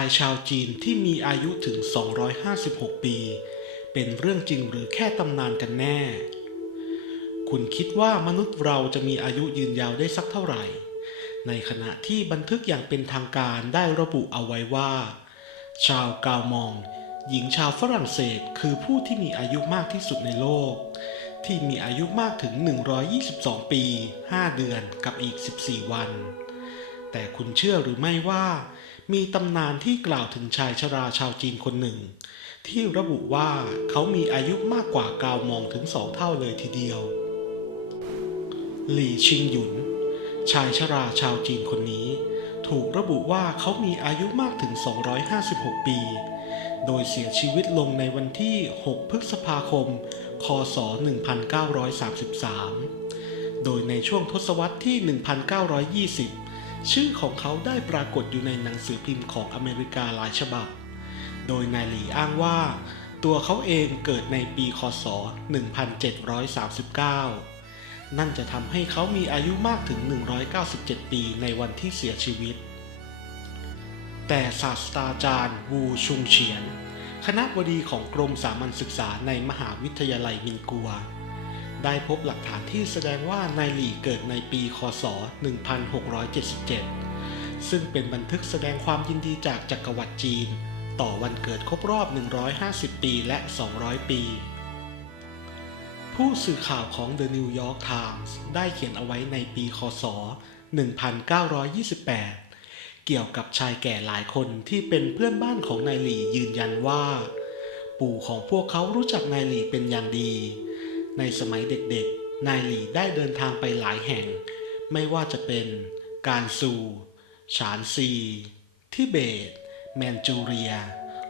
ายชาวจีนที่มีอายุถึง 256 ปี เป็นเรื่องจริงหรือแค่ตำนานกันแน่ คุณคิดว่ามนุษย์เราจะมีอายุยืนยาวได้สักเท่าไหร่ ในขณะที่บันทึกอย่างเป็นทางการได้ระบุเอาไว้ว่า ชาวกาวมอง หญิงชาวฝรั่งเศสคือผู้ที่มีอายุมากที่สุดในโลก ที่มีอายุมากถึง 122 ปี 5 เดือนกับอีก 14 วัน แต่คุณเชื่อหรือไม่ว่า มีตำนานที่กล่าวถึงชายชราชาวจีนคนหนึ่ง ที่ระบุว่าเขามีอายุมากกว่ากาวมองถึงสองเท่าเลยทีเดียว หลี่ชิงหยุน ชายชราชาวจีนคนนี้ ถูกระบุว่าเขามีอายุมากถึง 256 ปี โดยเสียชีวิตลงในวันที่ 6 พฤษภาคม คศ 1933 โดยในช่วงทศวรรษที่ 1920 ชื่อของเขาได้ปรากฏอยู่ในหนังสือพิมพ์ของอเมริกาหลายฉบับ โดยนายหลีอ้างว่า ตัวเขาเองเกิดในปีคศ 1739 นั่นจะทำให้เขามีอายุมากถึง 197 ปีในวันที่เสียชีวิต แต่ศาสตราจารย์วูชุงเฉียน คณะบดีของกรมสามัญศึกษาในมหาวิทยาลัยมินกัว ได้พบหลักฐานที่แสดงว่านายหลี่เกิดในปีคศ 1677 ซึ่งเป็นบันทึกแสดงความยินดีจากจักรวรรดิจีน ต่อวันเกิดครบรอบ 150 ปีและ 200 ปี ผู้สื่อข่าวของ The New York Times ได้เขียนเอาไว้ในปีคศ 1928 เกี่ยวกับชายแก่หลายคนที่เป็นเพื่อนบ้านของนายหลี่ยืนยันว่า ปู่ของพวกเขารู้จักนายหลี่เป็นอย่างดี ในสมัยเด็กๆ นายหลีได้เดินทางไปหลายแห่ง ไม่ว่าจะเป็นการซู ฉานซี ทิเบต แมนจูเรีย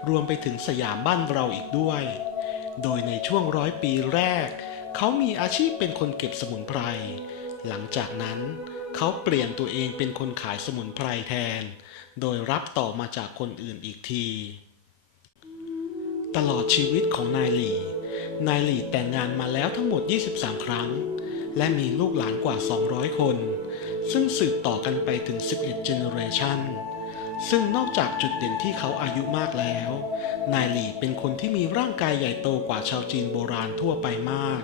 รวมไปถึงสยามบ้านเราอีกด้วย โดยในช่วงร้อยปีแรก เขามีอาชีพเป็นคนเก็บสมุนไพร หลังจากนั้นเขาเปลี่ยนตัวเองเป็นคนขายสมุนไพรแทน โดยรับต่อมาจากคนอื่นอีกที ตลอดชีวิตของนายหลี นายหลีแต่งงานมาแล้วทั้งหมด 23 ครั้ง และมีลูกหลานกว่า 200 คน ซึ่งสืบต่อกันไปถึง 11 generation ซึ่งนอกจากจุดเด่นที่เขาอายุมากแล้ว นายหลีเป็นคนที่มีร่างกายใหญ่โตกว่าชาวจีนโบราณทั่วไปมาก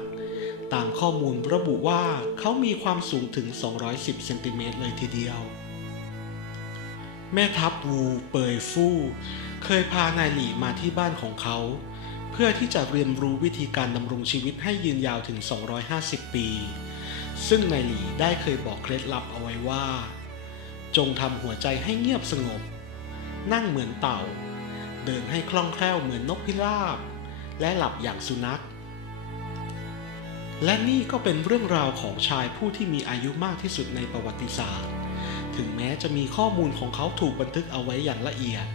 ตามข้อมูลระบุว่าเขามีความสูงถึง 210 เซนติเมตรเลยทีเดียว แม่ทัพวูเปยฟู่เคยพานายหลีมาที่บ้านของเขา เพื่อที่จะเรียนรู้วิธีการดำรงชีวิตให้ยืนยาวถึง 250 ปี ซึ่งนายหลีได้เคยบอกเคล็ดลับเอาไว้ว่า จงทำหัวใจให้เงียบสงบ นั่งเหมือนเต่า เดินให้คล่องแคล่วเหมือนนกพิราบ และหลับอย่างสุนัข และนี่ก็เป็นเรื่องราวของชายผู้ที่มีอายุมากที่สุดในประวัติศาสตร์ ถึงแม้จะมีข้อมูลของเขาถูกบันทึกเอาไว้อย่างละเอียด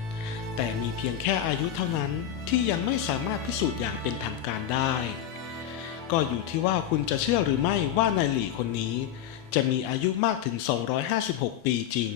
แต่มีเพียงแค่อายุเท่านั้นที่ยังไม่สามารถพิสูจน์อย่างเป็นทางการได้ ก็อยู่ที่ว่าคุณจะเชื่อหรือไม่ว่านายหลี่คนนี้ จะมีอายุมากถึง 256 ปีจริง